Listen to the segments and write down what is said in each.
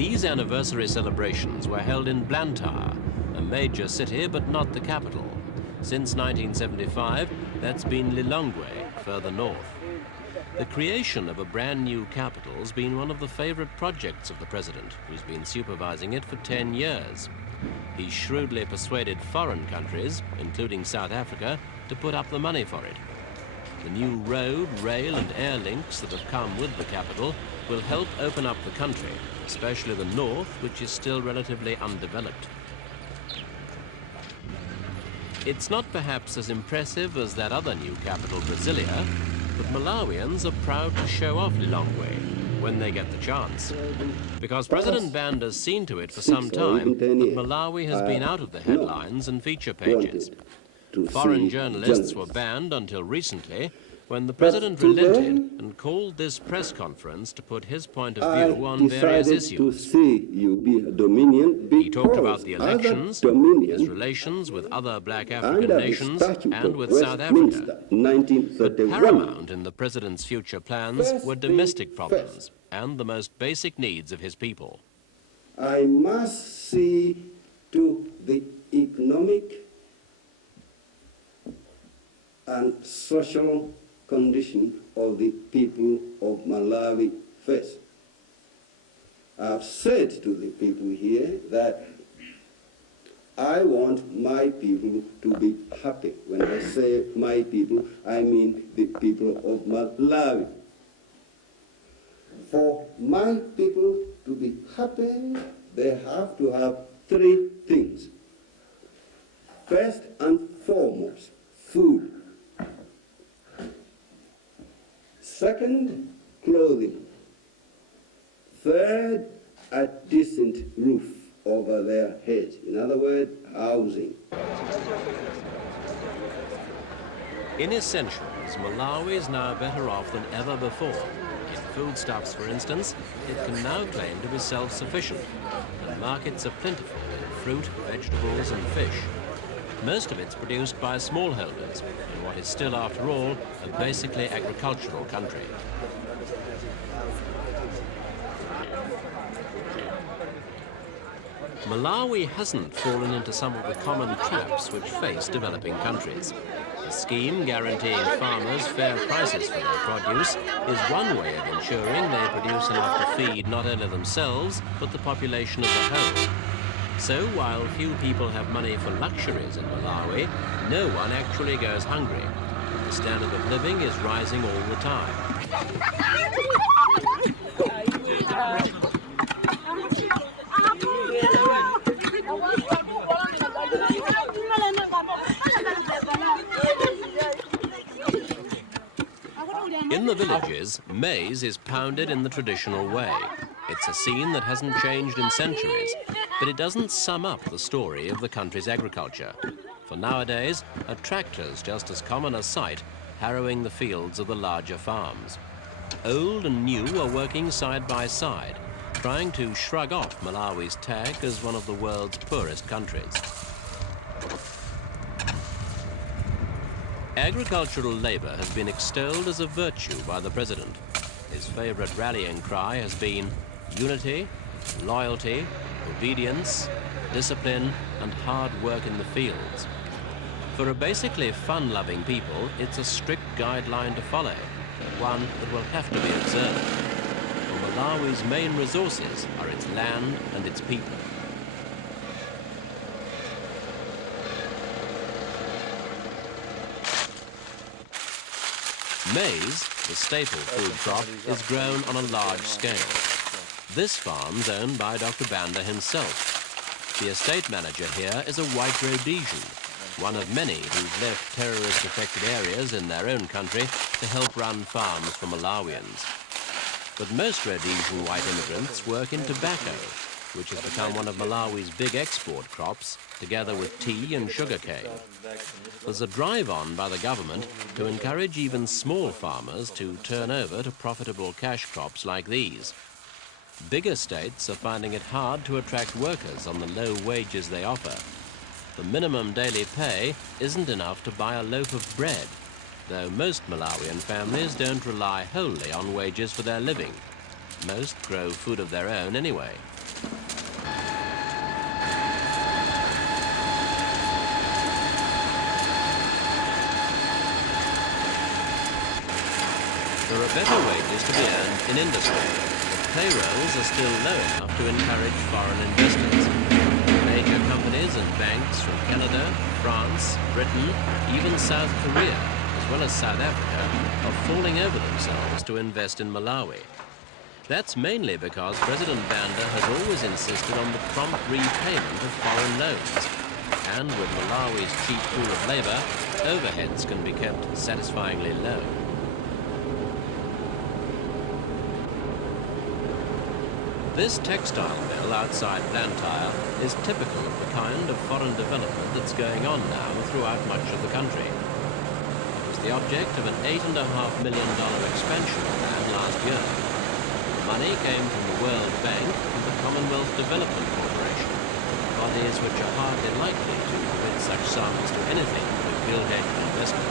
These anniversary celebrations were held in Blantyre, a major city but not the capital. Since 1975, that's been Lilongwe, further north. The creation of a brand new capital has been one of the favorite projects of the president, who's been supervising it for 10 years. He shrewdly persuaded foreign countries, including South Africa, to put up the money for it. The new road, rail and air links that have come with the capital will help open up the country, especially the north, which is still relatively undeveloped. It's not perhaps as impressive as that other new capital, Brasilia, but Malawians are proud to show off Lilongwe when they get the chance. Because President Banda's seen to it for some time that Malawi has been out of the headlines and feature pages. Foreign journalists were banned until recently, when the president relented and called this press conference to put his point of view on various issues. He talked about the elections, his relations with other black African nations and with South Africa. But paramount in the president's future plans were domestic problems and the most basic needs of his people. I must see to the economic and social condition of the people of Malawi first. I've said to the people here that I want my people to be happy. When I say my people, I mean the people of Malawi. For my people to be happy, they have to have three things. First and foremost, food. Second, clothing. Third, a decent roof over their heads. In other words, housing. In essentials, Malawi is now better off than ever before. In foodstuffs, for instance, it can now claim to be self-sufficient, and markets are plentiful in fruit, vegetables and fish. Most of it's produced by smallholders in what is still, after all, a basically agricultural country. Malawi hasn't fallen into some of the common traps which face developing countries. A scheme guaranteeing farmers fair prices for their produce is one way of ensuring they produce enough to feed not only themselves, but the population as a whole. So while few people have money for luxuries in Malawi, no one actually goes hungry. The standard of living is rising all the time. In the villages, maize is pounded in the traditional way. It's a scene that hasn't changed in centuries, but it doesn't sum up the story of the country's agriculture. For nowadays, a tractor's just as common a sight, harrowing the fields of the larger farms. Old and new are working side by side, trying to shrug off Malawi's tag as one of the world's poorest countries. Agricultural labor has been extolled as a virtue by the president. His favorite rallying cry has been unity, loyalty, obedience, discipline, and hard work in the fields. For a basically fun-loving people, it's a strict guideline to follow, one that will have to be observed. For Malawi's main resources are its land and its people. Maize, the staple food crop, is grown on a large scale. This farm's owned by Dr. Banda himself. The estate manager here is a white Rhodesian, one of many who've left terrorist-affected areas in their own country to help run farms for Malawians. But most Rhodesian white immigrants work in tobacco, which has become one of Malawi's big export crops, together with tea and sugarcane. There's a drive-on by the government to encourage even small farmers to turn over to profitable cash crops like these. Bigger states are finding it hard to attract workers on the low wages they offer. The minimum daily pay isn't enough to buy a loaf of bread, though most Malawian families don't rely wholly on wages for their living. Most grow food of their own anyway. There are better wages to be earned in industry, but payrolls are still low enough to encourage foreign investors. Major companies and banks from Canada, France, Britain, even South Korea, as well as South Africa, are falling over themselves to invest in Malawi. That's mainly because President Banda has always insisted on the prompt repayment of foreign loans. And with Malawi's cheap pool of labour, overheads can be kept satisfyingly low. This textile mill outside Blantyre is typical of the kind of foreign development that's going on now throughout much of the country. It was the object of an $8.5 million expansion plan last year. The money came from the World Bank and the Commonwealth Development Corporation, bodies which are hardly likely to commit such sums to anything but gilt-edged investment.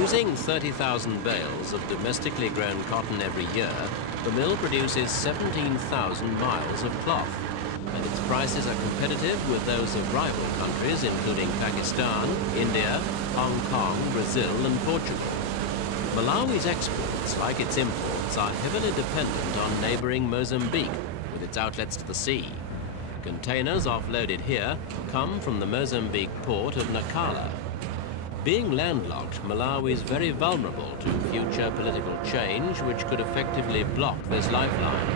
Using 30,000 bales of domestically grown cotton every year, the mill produces 17,000 miles of cloth, and its prices are competitive with those of rival countries including Pakistan, India, Hong Kong, Brazil and Portugal. Malawi's exports, like its imports, are heavily dependent on neighbouring Mozambique, with its outlets to the sea. Containers offloaded here come from the Mozambique port of Nacala. Being landlocked, Malawi is very vulnerable to future political change which could effectively block this lifeline.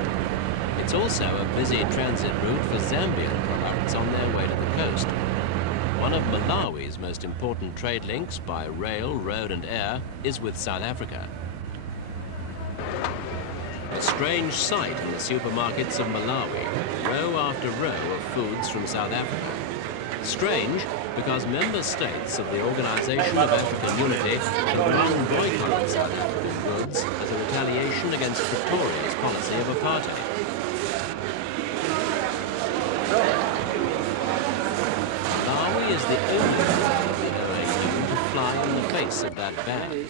It's also a busy transit route for Zambian products on their way to the coast. One of Malawi's most important trade links by rail, road and air is with South Africa. A strange sight in the supermarkets of Malawi, row after row of foods from South Africa. Strange because member states of the Organization of African Unity have long boycotted South African goods as a retaliation against Pretoria's policy of apartheid. Malawi is the only country in the OAU to fly in the face of that ban.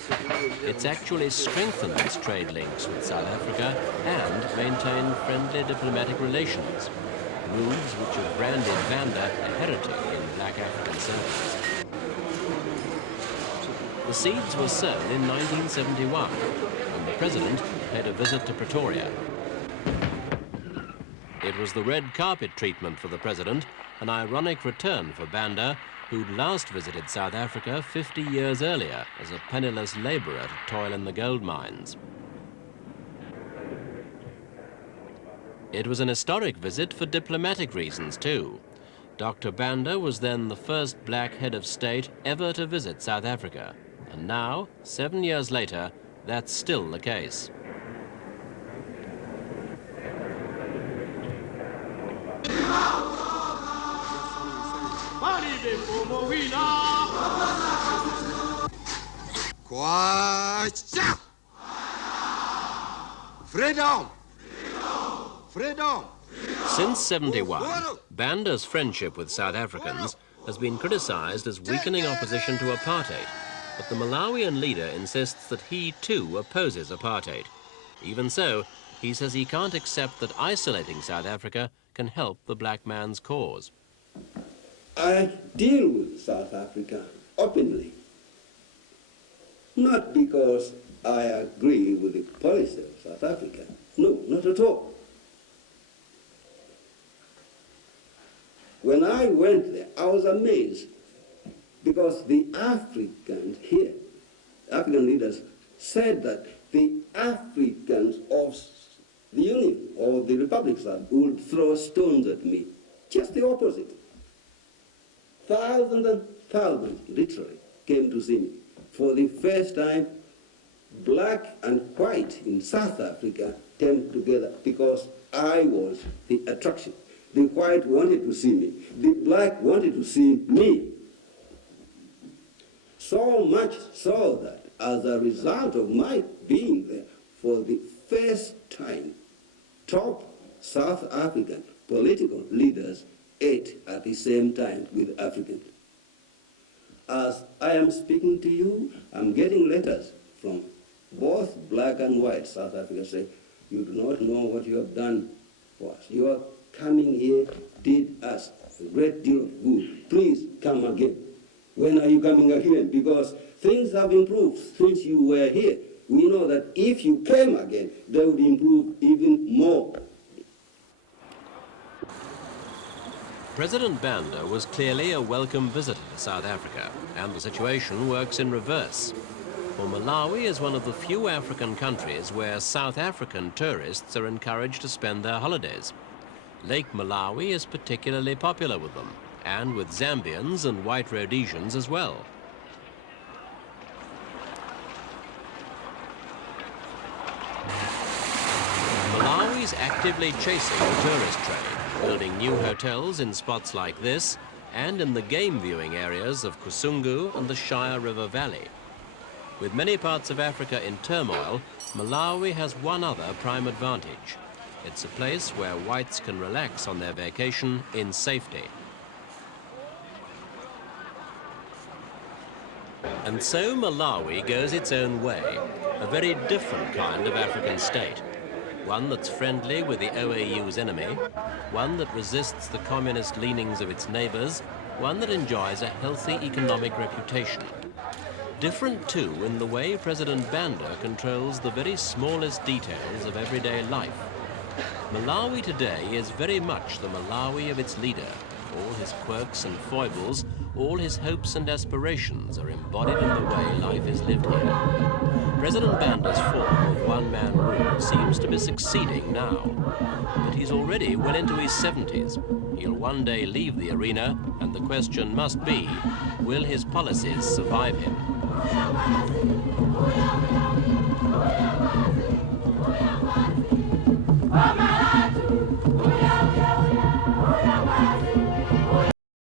It's actually strengthened its trade links with South Africa and maintained friendly diplomatic relations, moves which have branded Banda a heretic in black African circles. The seeds were sown in 1971, when the president paid a visit to Pretoria. It was the red carpet treatment for the president, an ironic return for Banda, who'd last visited South Africa 50 years earlier as a penniless labourer to toil in the gold mines. It was an historic visit for diplomatic reasons too. Dr. Banda was then the first black head of state ever to visit South Africa. And now, 7 years later, that's still the case. Freedom! Freedom! Since '71, Banda's friendship with South Africans has been criticized as weakening opposition to apartheid, but the Malawian leader insists that he too opposes apartheid. Even so, he says he can't accept that isolating South Africa can help the black man's cause. I deal with South Africa openly, not because I agree with the policy of South Africa. No, not at all. When I went there, I was amazed because the Africans here, African leaders, said that the Africans of the Union or the Republic would throw stones at me. Just the opposite. Thousands and thousands, literally, came to see me. For the first time, black and white in South Africa came together because I was the attraction. The white wanted to see me. The black wanted to see me. So much so that as a result of my being there, for the first time, top South African political leaders ate at the same time with Africans. As I am speaking to you, I'm getting letters from both black and white South Africa saying, you do not know what you have done for us. Your coming here did us a great deal of good. Please come again. When are you coming again? Because things have improved since you were here. We know that if you came again, they would improve even more. President Banda was clearly a welcome visitor to South Africa, and the situation works in reverse. For Malawi is one of the few African countries where South African tourists are encouraged to spend their holidays. Lake Malawi is particularly popular with them, and with Zambians and white Rhodesians as well. Malawi is actively chasing the tourist trade, building new hotels in spots like this and in the game viewing areas of Kusungu and the Shire River Valley. With many parts of Africa in turmoil, Malawi has one other prime advantage. It's a place where whites can relax on their vacation in safety. And so Malawi goes its own way, a very different kind of African state. One that's friendly with the OAU's enemy, one that resists the communist leanings of its neighbors, one that enjoys a healthy economic reputation. Different, too, in the way President Banda controls the very smallest details of everyday life. Malawi today is very much the Malawi of its leader. All his quirks and foibles, all his hopes and aspirations are embodied in the way life is lived here. President Banda's form of one-man rule seems to be succeeding now. But he's already well into his 70s. He'll one day leave the arena, and the question must be, will his policies survive him?